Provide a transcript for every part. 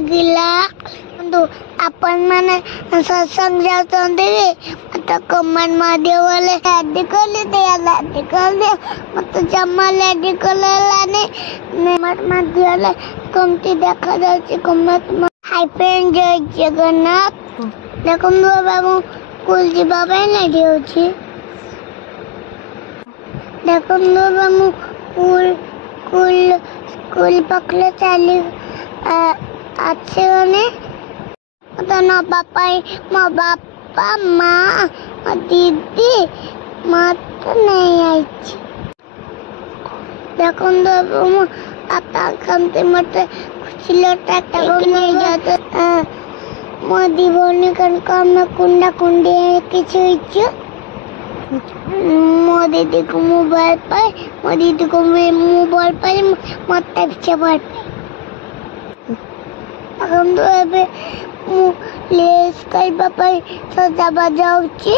लगिला तो अपन माने सत्संग जाते मत कमेंट मारियो वाले ऐड कर ले मत जमा ऐड कर लाने मत मारियो वाले कमती देखा जाଉଛି कमेंट हाय फ्रेंड जय जगन्नाथ देखो बाबू स्कूल जीवा रेडी होछि देखो बाबू स्कूल स्कूल स्कूल पकड़े चली अच्छे होने तो ना पापा मो बापा माँ दीदी मत नहीं आई देखो पापा कमते मत कुछ लोटा नहीं जाते मोदी बोलने का मैं कुंडा कुंडी किसी मो दीदी को मोबाइल पर मो दीदी को मोबाइल पर मत पीछे बढ़ हम तो अबे लेस कई पापा सजा बजाउची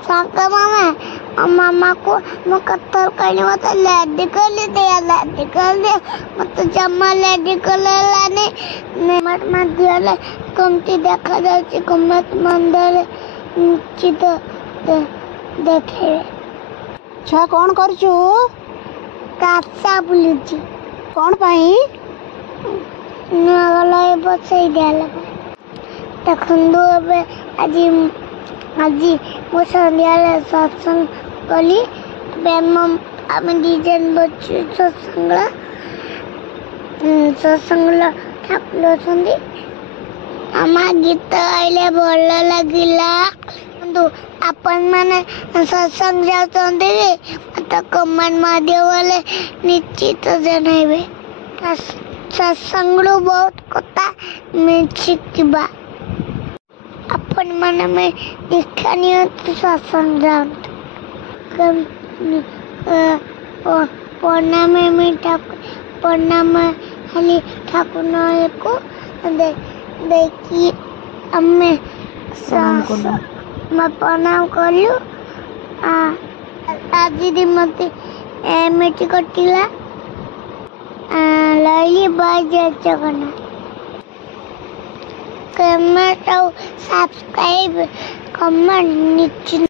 साका मामा मामा को मैं कत्तर करने मत लैड कर दे मत जमा लैड कर लाने मत दिया ले कमती देखा जाଉଛି कमत मंदर चित देखे छुआ कौन करछु कासा बुलुची कौन पाई नगला बसई दियाला तखंदो अबे आजी मो संध्याले सत्संग कली बेम आमे डिजाइन बच्चू सत्संगला ठाकुर छंदी आमा गीत आइले भल लागिला तो अपन माने सत्संग जाते मत कमेंट मारियो वाले निश्चित जनइबे सत्संग बहुत कथा में शिखबा अपन मन में दीक्षा नहीं तो सत्संग जानते प्रणाम में प्रणाम खाली ठाकुर को देखी अम्मे मैं प्रणाम कलु आज दी मत मिट्टी कटिला लैली बाय जगन्नाथ कमेंट और सब्सक्राइब कमेंट नीचे